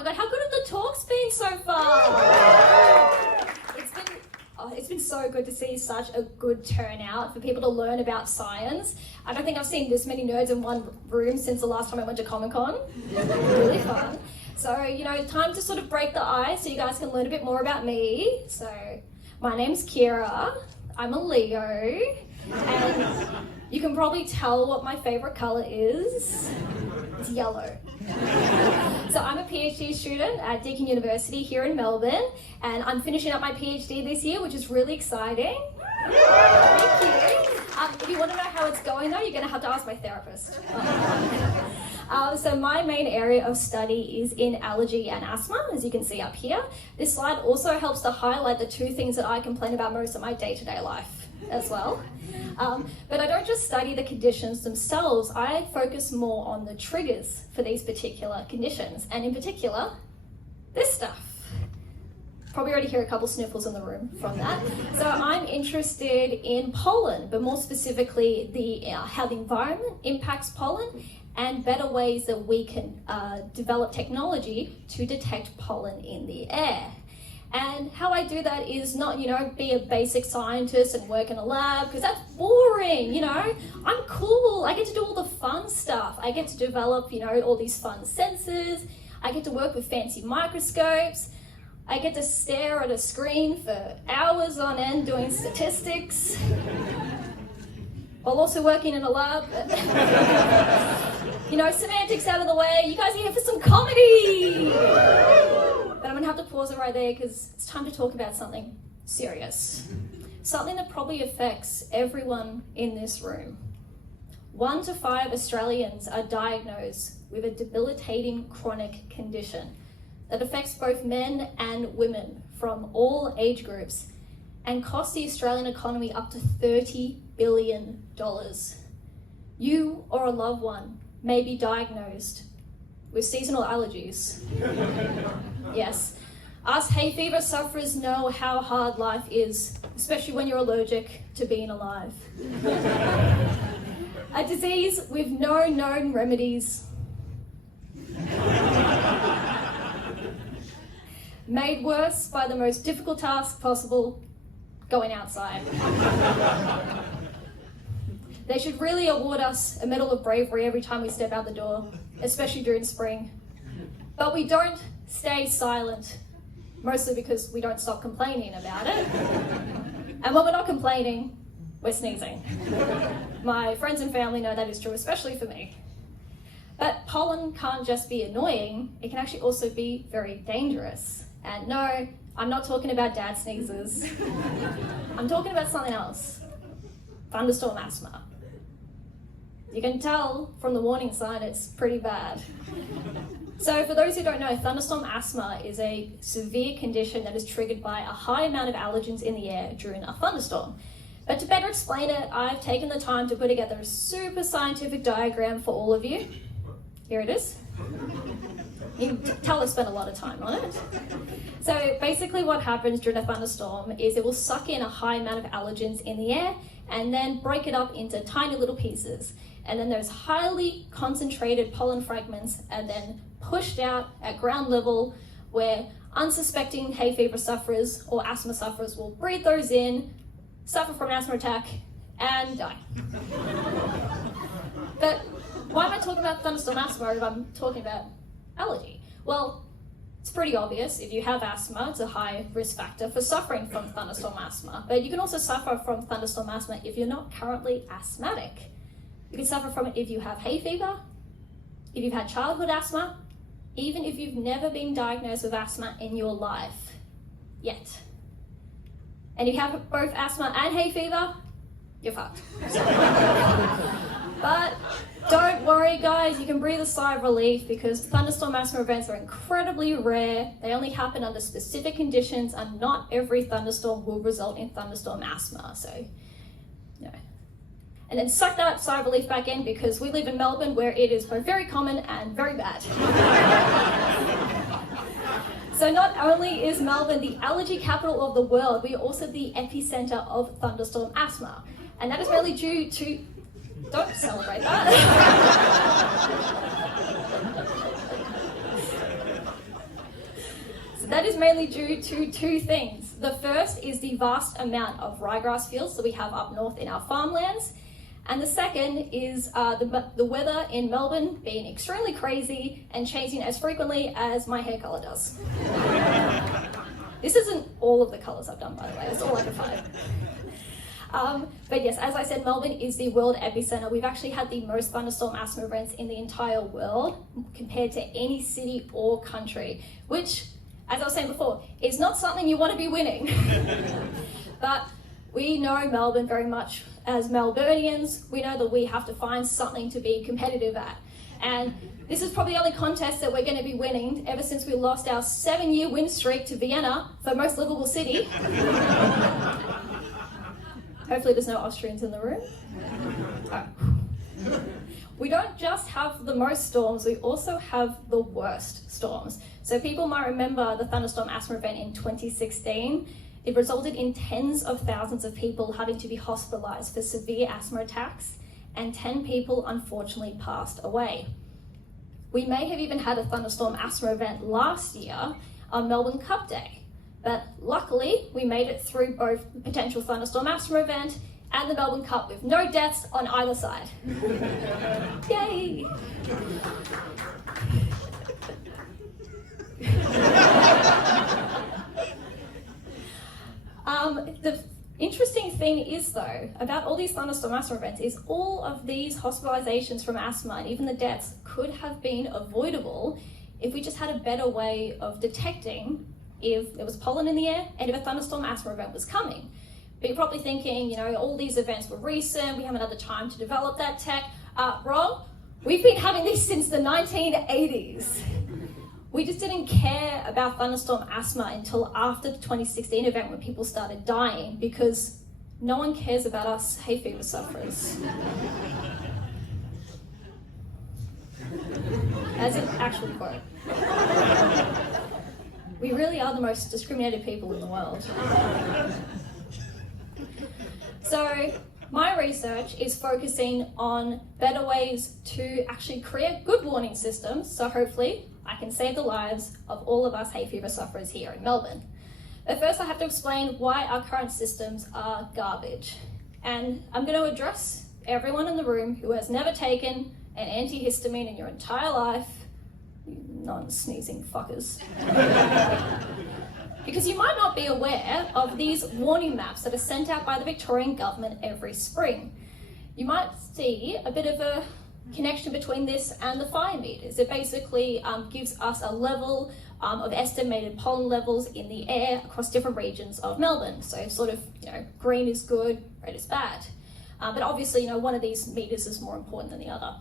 my God, how good have the talks been so far? It's been so good to see such a good turnout for people to learn about science. I don't think I've seen this many nerds in one room since the last time I went to Comic-Con. Really fun. So, time to sort of break the ice so you guys can learn a bit more about me. So, my name's Kira. I'm a Leo. And you can probably tell what my favorite color is. It's yellow. So I'm a PhD student at Deakin University here in Melbourne, and I'm finishing up my PhD this year, which is really exciting. Thank you. If you want to know how it's going though, you're going to have to ask my therapist. So my main area of study is in allergy and asthma, as you can see up here. This slide also helps to highlight the two things that I complain about most in my day-to-day life as well. But I don't just study the conditions themselves, I focus more on the triggers for these particular conditions, and in particular, this stuff. Probably already hear a couple sniffles in the room from that. So I'm interested in pollen, but more specifically how the environment impacts pollen and better ways that we can develop technology to detect pollen in the air. And how I do that is not, be a basic scientist and work in a lab, because that's boring, I'm cool. I get to do all the fun stuff. I get to develop, all these fun sensors. I get to work with fancy microscopes. I get to stare at a screen for hours on end doing statistics, while also working in a lab. Semantics out of the way. You guys are here for some comedy. But I'm going to have to pause it right there because it's time to talk about something serious. Something that probably affects everyone in this room. 1 to 5 Australians are diagnosed with a debilitating chronic condition that affects both men and women from all age groups and costs the Australian economy up to $30 billion. You or a loved one may be diagnosed with seasonal allergies. Yes, us hay fever sufferers know how hard life is, especially when you're allergic to being alive. A disease with no known remedies. Made worse by the most difficult task possible, going outside. They should really award us a Medal of Bravery every time we step out the door, especially during spring. But we don't stay silent, mostly because we don't stop complaining about it. And when we're not complaining, we're sneezing. My friends and family know that is true, especially for me. But pollen can't just be annoying, it can actually also be very dangerous. And no, I'm not talking about dad sneezes. I'm talking about something else. Thunderstorm asthma. You can tell from the warning sign it's pretty bad. So for those who don't know, thunderstorm asthma is a severe condition that is triggered by a high amount of allergens in the air during a thunderstorm. But to better explain it, I've taken the time to put together a super scientific diagram for all of you. Here it is. You can tell I've spent a lot of time on it. So basically what happens during a thunderstorm is it will suck in a high amount of allergens in the air and then break it up into tiny little pieces. And then those highly concentrated pollen fragments are then pushed out at ground level where unsuspecting hay fever sufferers or asthma sufferers will breathe those in, suffer from an asthma attack, and die. But why am I talking about thunderstorm asthma if I'm talking about allergy? Well, it's pretty obvious. If you have asthma, it's a high risk factor for suffering from thunderstorm asthma. But you can also suffer from thunderstorm asthma if you're not currently asthmatic. You can suffer from it if you have hay fever, if you've had childhood asthma, even if you've never been diagnosed with asthma in your life yet. And if you have both asthma and hay fever, you're fucked. But don't worry guys, you can breathe a sigh of relief because thunderstorm asthma events are incredibly rare. They only happen under specific conditions and not every thunderstorm will result in thunderstorm asthma. So, and then suck that sigh of relief back in because we live in Melbourne where it is both very common and very bad. So not only is Melbourne the allergy capital of the world, we are also the epicenter of thunderstorm asthma. And that is really due to, don't celebrate that. that is mainly due to two things. The first is the vast amount of ryegrass fields that we have up north in our farmlands. And the second is the weather in Melbourne being extremely crazy and changing as frequently as my hair colour does. This isn't all of the colours I've done, by the way, it's all over 5. But yes, as I said, Melbourne is the world epicenter. We've actually had the most thunderstorm asthma events in the entire world compared to any city or country, which, as I was saying before, is not something you want to be winning. But we know Melbourne very much as Melburnians. We know that we have to find something to be competitive at. And this is probably the only contest that we're going to be winning ever since we lost our 7-year win streak to Vienna for most livable city. Hopefully there's no Austrians in the room. Oh. We don't just have the most storms, we also have the worst storms. So people might remember the thunderstorm asthma event in 2016. It resulted in tens of thousands of people having to be hospitalized for severe asthma attacks, and 10 people unfortunately passed away. We may have even had a thunderstorm asthma event last year on Melbourne Cup Day. But luckily, we made it through both the potential thunderstorm asthma event and the Melbourne Cup with no deaths on either side. Yay! The interesting thing is, though, about all these thunderstorm asthma events is all of these hospitalizations from asthma and even the deaths could have been avoidable if we just had a better way of detecting if there was pollen in the air and if a thunderstorm asthma event was coming. But you're probably thinking, all these events were recent, we haven't had the time to develop that tech. Wrong. We've been having these since the 1980s. We just didn't care about thunderstorm asthma until after the 2016 event when people started dying, because no one cares about us hay fever sufferers. As an actual quote. We really are the most discriminated people in the world. So my research is focusing on better ways to actually create good warning systems, so hopefully I can save the lives of all of us hay fever sufferers here in Melbourne. But first I have to explain why our current systems are garbage. And I'm going to address everyone in the room who has never taken an antihistamine in your entire life, you non-sneezing fuckers. Because you might not be aware of these warning maps that are sent out by the Victorian government every spring. You might see a bit of a connection between this and the fire meters. It basically gives us a level of estimated pollen levels in the air across different regions of Melbourne. So sort of, green is good, red is bad. But obviously, one of these meters is more important than the other.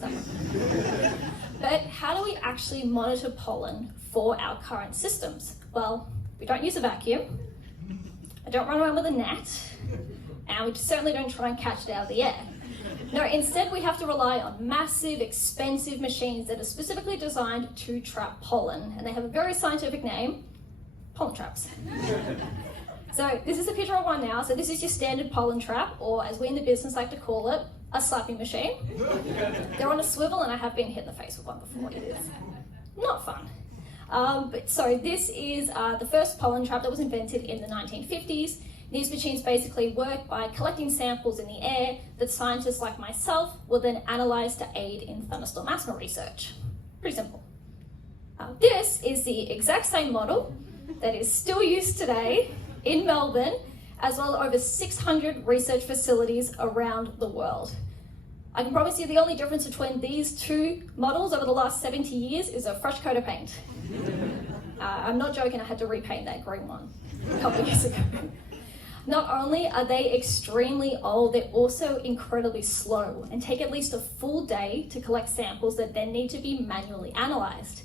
So. But how do we actually monitor pollen for our current systems? Well, we don't use a vacuum, I don't run around with a net, and we certainly don't try and catch it out of the air. No, instead we have to rely on massive, expensive machines that are specifically designed to trap pollen, and they have a very scientific name, pollen traps. So this is a picture of one now. So this is your standard pollen trap, or as we in the business like to call it, a slapping machine. They're on a swivel, and I have been hit in the face with one before. It is not fun. So this is the first pollen trap that was invented in the 1950s. These machines basically work by collecting samples in the air that scientists like myself will then analyze to aid in thunderstorm asthma research. Pretty simple. This is the exact same model that is still used today in Melbourne, as well as over 600 research facilities around the world. I can promise you the only difference between these two models over the last 70 years is a fresh coat of paint. I'm not joking, I had to repaint that green one a couple of years ago. Not only are they extremely old, they're also incredibly slow and take at least a full day to collect samples that then need to be manually analysed.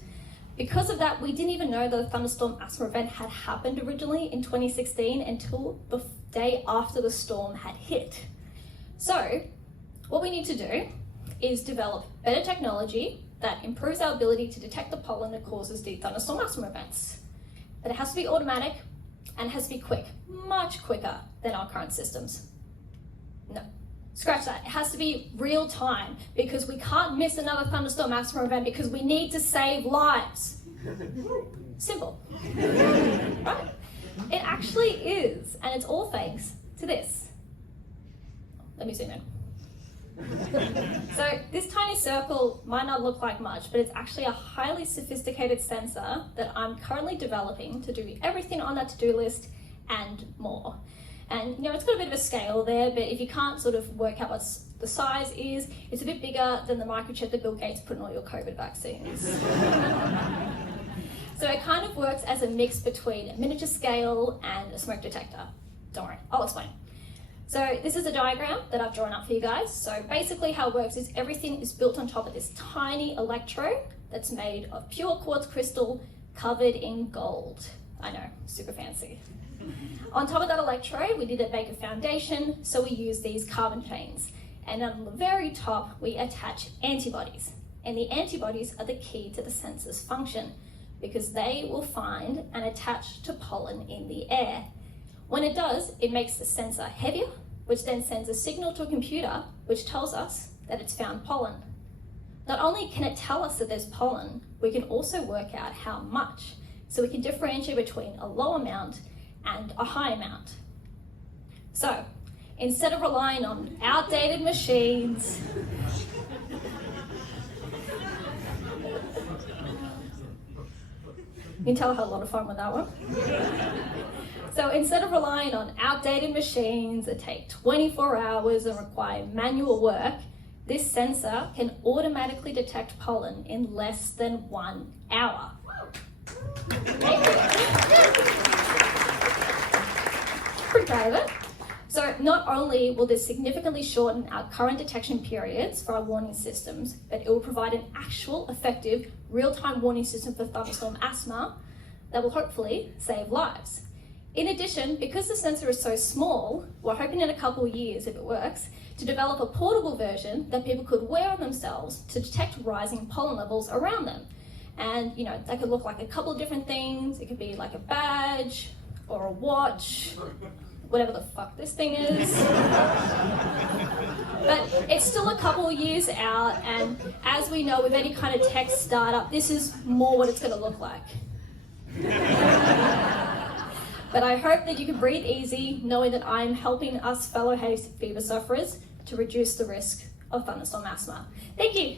Because of that, we didn't even know the thunderstorm asthma event had happened originally in 2016 until the day after the storm had hit. So, what we need to do is develop better technology that improves our ability to detect the pollen that causes the thunderstorm asthma events. But it has to be automatic and it has to be quick, much quicker than our current systems. No, scratch that. It has to be real time because we can't miss another thunderstorm asthma event because we need to save lives. Simple. Right? It actually is, and it's all thanks to this. Let me zoom in. So this tiny circle might not look like much, but it's actually a highly sophisticated sensor that I'm currently developing to do everything on that to-do list and more. And you know, it's got a bit of a scale there, but if you can't sort of work out what the size is, it's a bit bigger than the microchip that Bill Gates put in all your COVID vaccines. So it kind of works as a mix between a miniature scale and a smoke detector. Don't worry, I'll explain. So this is a diagram that I've drawn up for you guys. So basically how it works is everything is built on top of this tiny electrode that's made of pure quartz crystal covered in gold. I know, super fancy. On top of that electrode, we did make a foundation, so we use these carbon chains. And on the very top, we attach antibodies. And the antibodies are the key to the sensor's function because they will find and attach to pollen in the air. When it does, it makes the sensor heavier, which then sends a signal to a computer, which tells us that it's found pollen. Not only can it tell us that there's pollen, we can also work out how much, so we can differentiate between a low amount and a high amount. So, instead of relying on outdated machines, you can tell I had a lot of fun with that one. So instead of relying on outdated machines that take 24 hours and require manual work, this sensor can automatically detect pollen in less than 1 hour. Pretty proud of it. So not only will this significantly shorten our current detection periods for our warning systems, but it will provide an actual effective real-time warning system for thunderstorm asthma that will hopefully save lives. In addition, because the sensor is so small, we're hoping in a couple of years, if it works, to develop a portable version that people could wear on themselves to detect rising pollen levels around them. And you know, that could look like a couple of different things. It could be like a badge or a watch, whatever the fuck this thing is. But it's still a couple of years out, and as we know with any kind of tech startup, this is more what it's going to look like. But I hope that you can breathe easy knowing that I'm helping us fellow hay fever sufferers to reduce the risk of thunderstorm asthma. Thank you.